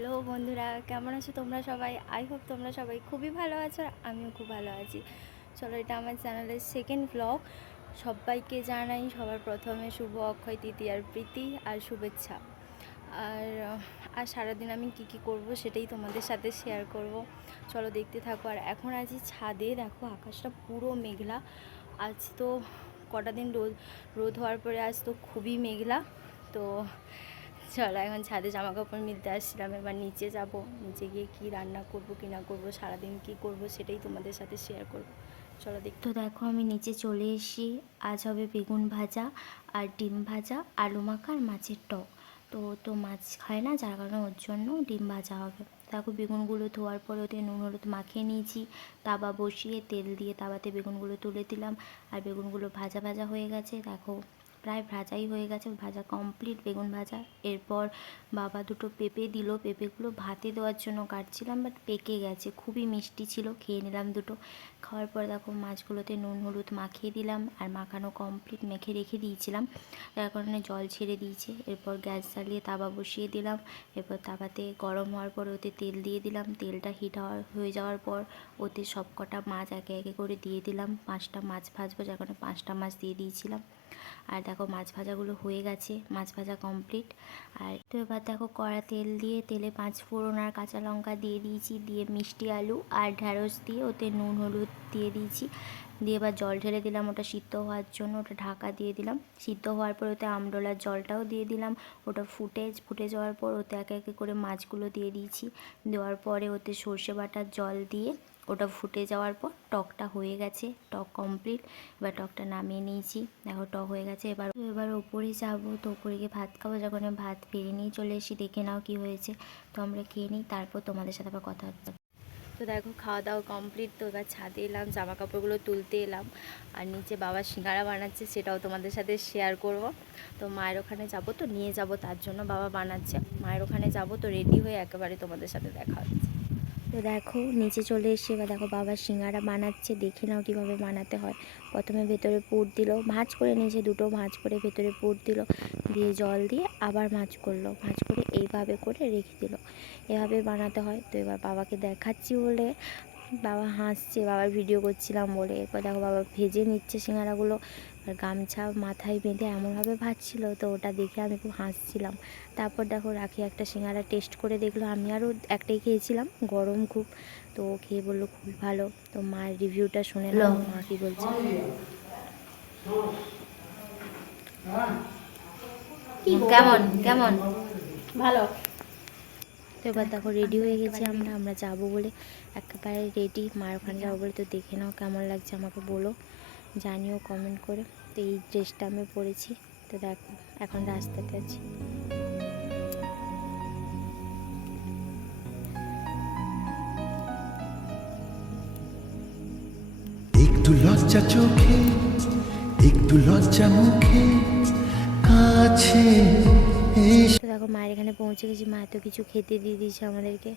Hello বন্ধুরা, কেমন আছো তোমরা সবাই? আই হোপ তোমরা সবাই খুবই ভালো আছো, আর আমিও খুব ভালো আছি। চলো, এটা আমার চ্যানেলের সেকেন্ড ব্লগ। সবাইকে জানাই সবার প্রথমে শুভ অক্ষয় তৃতীয়ার প্রীতি আর শুভেচ্ছা। আর আর সারাদিন আমি কি করব সেটাই তোমাদের সাথে শেয়ার করব। চলো দেখতে থাকো। আর এখন আছি ছাদে, দেখো আকাশটা পুরো মেঘলা। আজ তো কটা দিন রোদ হওয়ার পরে আজ তো খুবই মেঘলা। তো চলো, এখন ছাদে জামা কাপড় মিলতে আসছিলাম, এবার নিচে যাব। নিচে গিয়ে কি রান্না করব কি না করব, সারাদিন কি করব সেটাই তোমাদের সাথে শেয়ার করব। চলো দেখ। তো দেখো আমি নিচে চলে এসেছি। আজ হবে বেগুন ভাজা আর ডিম ভাজা, আলু মাখা আর মাছের টক। তো মাছ খায় না, যার কারণে ওর জন্য ডিম ভাজা হবে। দেখো বেগুনগুলো ধোয়ার পরে ওতে নুন হলুদ মাখিয়ে নিয়েছি। তাওয়া বসিয়ে তেল দিয়ে তাওয়াতে বেগুনগুলো তুলে দিলাম। আর বেগুনগুলো ভাজা ভাজা হয়ে গেছে, দেখো প্রায় ভাজাই হয়ে গেছে, ভাজা কমপ্লিট বেগুন ভাজা। এরপর বাবা দুটো পেঁপে দিল, পেঁপেগুলো ভাতে দেওয়ার জন্য কাটছিলাম, বাট পেকে গেছে, খুবই মিষ্টি ছিল, খেয়ে নিলাম দুটো। খাওয়ার পর দেখো মাছগুলোতে নুন হলুদ মাখিয়ে দিলাম, আর মাখানো কমপ্লিট মেখে রেখে দিয়েছিলাম, যার কারণে জল ছেড়ে দিয়েছে। এরপর গ্যাস জ্বালিয়ে তাওয়া বসিয়ে দিলাম। এরপর তাওয়াতে গরম হওয়ার পর ওতে তেল দিয়ে দিলাম। তেলটা হিট হয়ে যাওয়ার পর ওতে সব কটা মাছ একে একে করে দিয়ে দিলাম। 5টা মাছ ভাজবো, যার কারণে 5টা মাছ দিয়ে দিয়েছিলাম। আর দেখো মাছ ভাজাগুলো হয়ে গেছে, মাছ ভাজা কমপ্লিট। আর তো এবার দেখো কড়া তেল দিয়ে, তেলে 5 ফোড়ন আর কাঁচা লঙ্কা দিয়ে দিয়েছি, দিয়ে মিষ্টি আলু আর ঢ্যাঁড়স দিয়ে ওতে নুন হলুদ দিয়ে দিয়েছি। দিয়ে এবার জল ঢেলে দিলাম ওটা সিদ্ধ হওয়ার জন্য, ওটা ঢাকা দিয়ে দিলাম। সিদ্ধ হওয়ার পর ওতে আমডোলার জলটাও দিয়ে দিলাম। ওটা ফুটে যাওয়ার পর ওতে একে একে করে মাছগুলো দিয়ে দিয়েছি। দেওয়ার পরে ওতে সর্ষে বাটার জল দিয়ে ওটা ফুটে যাওয়ার পর টকটা হয়ে গেছে, টক কমপ্লিট। এবার টকটা নামিয়ে নিয়েছি, দেখো টক হয়ে গেছে। এবার ওপরে যাবো, তো ওপরে গিয়ে ভাত খাবো। যখন ভাত বেড়ে নিয়ে চলে এসি, দেখে নাও কি হয়েছে। তো আমরা খেয়ে নিই, তারপর তোমাদের সাথে আবার কথা হচ্ছে। তো দেখো খাওয়া দাওয়া কমপ্লিট। তো এবার ছাদে এলাম, জামা কাপড়গুলো তুলতে এলাম। আর নিচে বাবা সিঙ্গারা বানাচ্ছে, সেটাও তোমাদের সাথে শেয়ার করব। তো মায়ের ওখানে যাব, তো নিয়ে যাব, তার জন্য বাবা বানাচ্ছে। মায়ের ওখানে যাব, তো রেডি হয়ে একেবারে তোমাদের সাথে দেখা হচ্ছে। তো দেখো নিচে চলে এসে, এবার দেখো বাবা সিঙ্গারা বানাচ্ছে, দেখে নাও কীভাবে বানাতে হয়। প্রথমে ভেতরে পুর দিল, ভাঁজ করে নিয়েছে, দুটো ভাঁজ করে ভেতরে পুর দিল, দিয়ে জল দিয়ে আবার ভাঁজ করলো, ভাঁজ করে এইভাবে করে রেখে দিল। এভাবে বানাতে হয়। তো এবার বাবাকে দেখাচ্ছি বলে বাবা হাসছে, বাবার ভিডিও করছিলাম বলে। এরপর দেখো বাবা ভেজে নিচ্ছে সিঙ্গারাগুলো, আর গামছা মাথায় বেঁধে এমনভাবে ভাজছিল, তো ওটা দেখে আমি খুব হাসছিলাম। তারপর দেখো রাখি একটা সিঙ্গারা টেস্ট করে দেখলো, আমি আরও একটাই খেয়েছিলাম, গরম খুব। তো খেয়ে বললো খুব ভালো। তো মায়ের রিভিউটা শুনে নাও, মা কী বলছে। কেমন কেমন ভালো। তো এবার দেখো রেডি হয়ে গেছি, আমরা যাবো বলে একেবারে রেডি, মায়ের ওখানে যাবো বলে। তো দেখে নাও কেমন লাগছে আমাকে বলো, জানিও কমেন্ট করে। তো এই ড্রেসটা আমি পরেছি। তো দেখো এখন রাস্তাতে আছি। একটু লজ্জা চোখে, একটু লজ্জা মুখে, কাছে তো দেখো মায়ের এখানে পৌঁছে গেছি, মা তো কিছু খেতে দিয়ে দিয়েছে আমাদেরকে।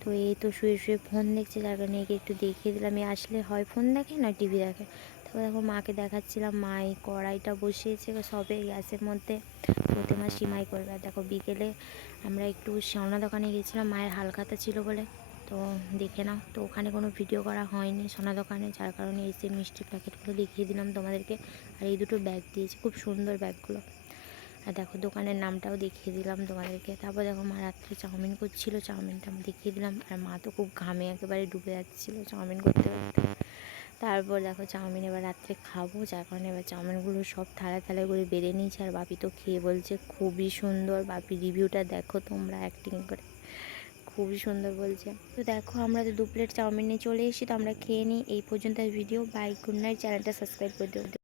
তো এই তো শুয়ে শুয়ে ফোন দেখছে, যার কারণে একে একটু দেখিয়ে দিলাম। এই আসলে হয় ফোন দেখে না টিভি দেখে। তারপর দেখো মাকে দেখাচ্ছিলাম, মা এই কড়াইটা বসিয়েছে সবে গ্যাসের মধ্যে, ওতে মা সিমাই করবে। আর দেখো বিকেলে আমরা একটু সোনা দোকানে গেছিলাম, মায়ের হালখাতা ছিল বলে। তো দেখে নাও, তো ওখানে কোনো ভিডিও করা হয়নি সোনা দোকানে, যার কারণে এসে মিষ্টির প্যাকেটগুলো দেখিয়ে দিলাম তোমাদেরকে। আর এই দুটো ব্যাগ দিয়েছে, খুব সুন্দর ব্যাগগুলো। আর দেখো দোকানের নামটাও দেখিয়ে দিলাম তোমাদেরকে। তারপর দেখো মা রাত্রে চাউমিন করছিল, চাউমিনটা আমি দেখিয়ে দিলাম। আর মা তো খুব ঘামে একেবারে ডুবে যাচ্ছিলো চাউমিন করতে করতে। তারপর দেখো চাউমিন এবার রাত্রে খাবো, যার কারণে এবার চাউমিনগুলো সব থালায় থালায় করে বেড়ে নিয়েছে। আর বাপি তো খেয়ে বলছে খুবই সুন্দর। বাপি রিভিউটা দেখো তোমরা, অ্যাক্টিং করে খুবই সুন্দর বলছে। তো দেখো আমরা তো 2 প্লেট চাউমিন নিয়ে চলে এসেছি, তো আমরা খেয়ে নিই। এই পর্যন্ত ভিডিও, বাই, গুড নাইট। চ্যানেলটা সাবস্ক্রাইব করে দিও।